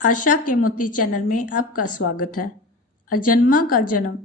आशा के मोती चैनल में आपका स्वागत है। अजन्मा का जन्म।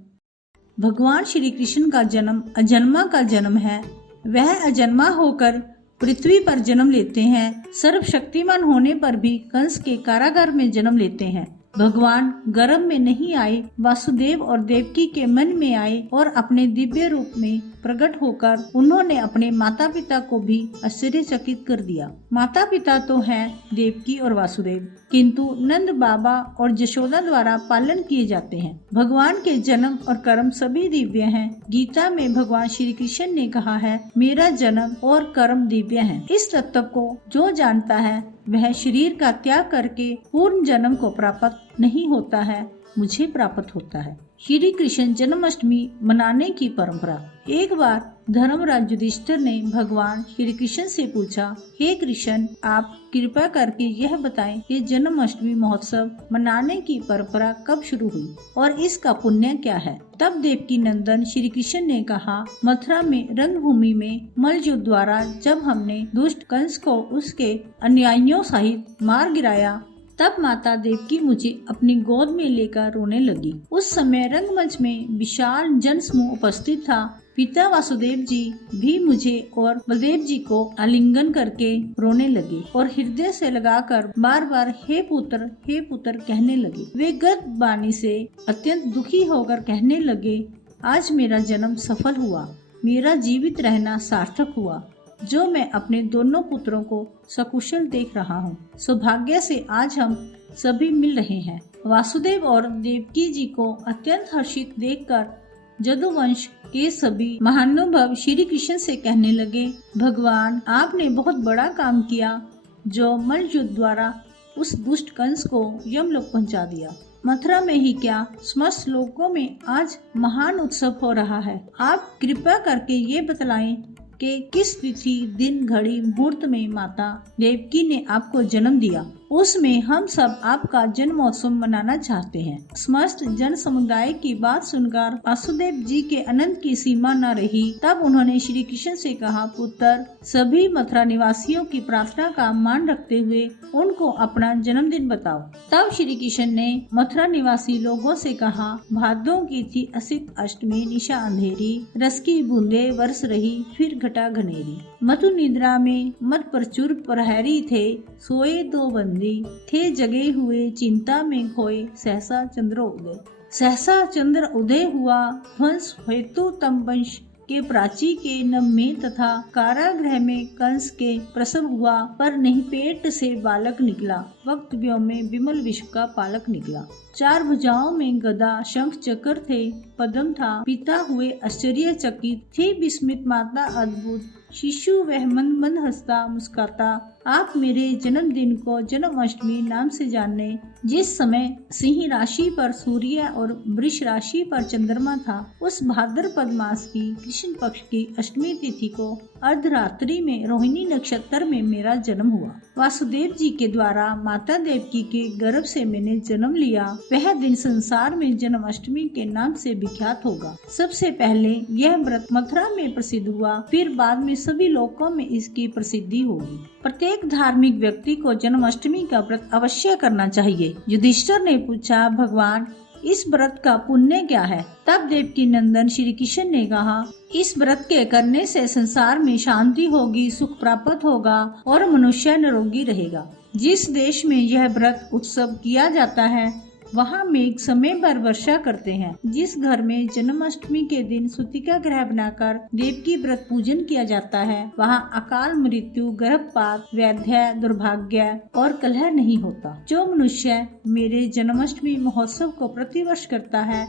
भगवान श्री कृष्ण का जन्म अजन्मा का जन्म है। वह अजन्मा होकर पृथ्वी पर जन्म लेते हैं। सर्वशक्तिमान होने पर भी कंस के कारागार में जन्म लेते हैं। भगवान गर्भ में नहीं आए, वासुदेव और देवकी के मन में आए और अपने दिव्य रूप में प्रकट होकर उन्होंने अपने माता पिता को भी आश्चर्यचकित कर दिया। माता पिता तो हैं देवकी और वासुदेव, किंतु नंद बाबा और यशोदा द्वारा पालन किए जाते हैं। भगवान के जन्म और कर्म सभी दिव्य हैं। गीता में भगवान श्री कृष्ण ने कहा है, मेरा जन्म और कर्म दिव्य है। इस तत्व को जो जानता है वह शरीर का त्याग करके पूर्ण जन्म को प्राप्त नहीं होता है, मुझे प्राप्त होता है। श्री कृष्ण जन्माष्टमी मनाने की परंपरा। एक बार धर्मराज युधिष्ठिर ने भगवान श्री कृष्ण से पूछा, हे कृष्ण, आप कृपा करके यह बताएं कि जन्माष्टमी महोत्सव मनाने की परंपरा कब शुरू हुई और इसका पुण्य क्या है। तब देवकी नंदन श्री कृष्ण ने कहा, मथुरा में रंगभूमि में मल्लयुद्ध द्वारा जब हमने दुष्ट कंस को उसके अनुयायियों सहित मार गिराया, तब माता देवकी मुझे अपनी गोद में लेकर रोने लगी। उस समय रंगमंच में विशाल जनसमूह उपस्थित था। पिता वासुदेव जी भी मुझे और बलदेव जी को आलिंगन करके रोने लगे और हृदय से लगाकर बार बार हे पुत्र कहने लगे। वे गद्य वाणी से अत्यंत दुखी होकर कहने लगे, आज मेरा जन्म सफल हुआ, मेरा जीवित रहना सार्थक हुआ, जो मैं अपने दोनों पुत्रों को सकुशल देख रहा हूँ। सौभाग्य से आज हम सभी मिल रहे हैं। वासुदेव और देवकी जी को अत्यंत हर्षित देखकर यदुवंश के सभी महानुभाव श्री कृष्ण से कहने लगे, भगवान, आपने बहुत बड़ा काम किया, जो मल्लयुद्ध द्वारा उस दुष्ट कंस को यमलोक पहुंचा दिया। मथुरा में ही क्या, समस्त लोकों में आज महान उत्सव हो रहा है। आप कृपा करके ये बतलाएं कि किस तिथि, दिन, घड़ी, मुहूर्त में माता देवकी ने आपको जन्म दिया। उसमें हम सब आपका जन्मोत्सव मनाना चाहते हैं। समस्त जन समुदाय की बात सुनकर वासुदेव जी के आनंद की सीमा न रही। तब उन्होंने श्री कृष्ण से कहा, पुत्र, सभी मथुरा निवासियों की प्रार्थना का मान रखते हुए उनको अपना जन्मदिन बताओ। तब श्री कृष्ण ने मथुरा निवासी लोगों से कहा, भादों की थी असित अष्टमी, निशा अंधेरी, रस की बूंदे बरस रही, फिर घटा घनेरी। मधु निद्रा में मत प्रचुर प्रहरी थे, सोए दो बंदी, थे जगे हुए चिंता में खोए, सहसा चंद्रोदय। सहसा चंद्र उदय हुआ, ध्वंस हेतु तम वंश के प्राची के नभ में तथा कारागृह में कंस के प्रसव हुआ, पर नहीं पेट से बालक निकला, वक्त व्योम में विमल विश्व का पालक निकला। चार भुजाओं में गदा शंख चक्र थे, पद्म था, पिता हुए आश्चर्यचकित, थी विस्मित माता अद्भुत, शिशु वह मंद मंद हंसता मुस्काता। आप मेरे जन्मदिन को जन्माष्टमी नाम से जाने। जिस समय सिंह राशि पर सूर्य और वृष राशि पर चंद्रमा था, उस भाद्रपद मास की कृष्ण पक्ष की अष्टमी तिथि को अर्धरात्रि में रोहिणी नक्षत्र में मेरा जन्म हुआ। वासुदेव जी के द्वारा माता देवकी के गर्भ से मैंने जन्म लिया। वह दिन संसार में जन्माष्टमी के नाम से विख्यात होगा। सबसे पहले यह व्रत मथुरा में प्रसिद्ध हुआ, फिर बाद में सभी लोकों में इसकी प्रसिद्धि होगी। प्रत्येक धार्मिक व्यक्ति को जन्माष्टमी का व्रत अवश्य करना चाहिए। युधिष्ठिर ने पूछा, भगवान, इस व्रत का पुण्य क्या है? तब देवकी नंदन श्री कृष्ण ने कहा, इस व्रत के करने से संसार में शांति होगी, सुख प्राप्त होगा और मनुष्य निरोगी रहेगा। जिस देश में यह व्रत उत्सव किया जाता है, वहाँ मेघ समय पर वर्षा करते हैं। जिस घर में जन्माष्टमी के दिन सूतिका ग्रह बनाकर देवकी व्रत पूजन किया जाता है, वहाँ अकाल मृत्यु, गर्भपात, वैध्य, दुर्भाग्य और कलह नहीं होता। जो मनुष्य मेरे जन्माष्टमी महोत्सव को प्रतिवर्ष करता है,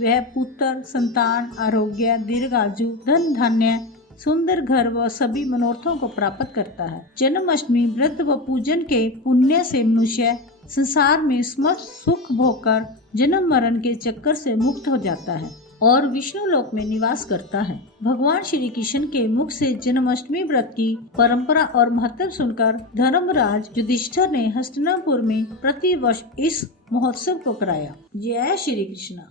वह पुत्र, संतान, आरोग्य, दीर्घायु, धन धान्य, सुंदर घर व सभी मनोरथों को प्राप्त करता है। जन्माष्टमी व्रत व पूजन के पुण्य से मनुष्य संसार में समस्त सुख भोगकर जन्म मरण के चक्कर से मुक्त हो जाता है और विष्णु लोक में निवास करता है। भगवान श्री कृष्ण के मुख से जन्माष्टमी व्रत की परंपरा और महत्व सुनकर धर्मराज युधिष्ठिर ने हस्तिनापुर में प्रतिवर्ष इस महोत्सव को कराया। जय श्री कृष्ण।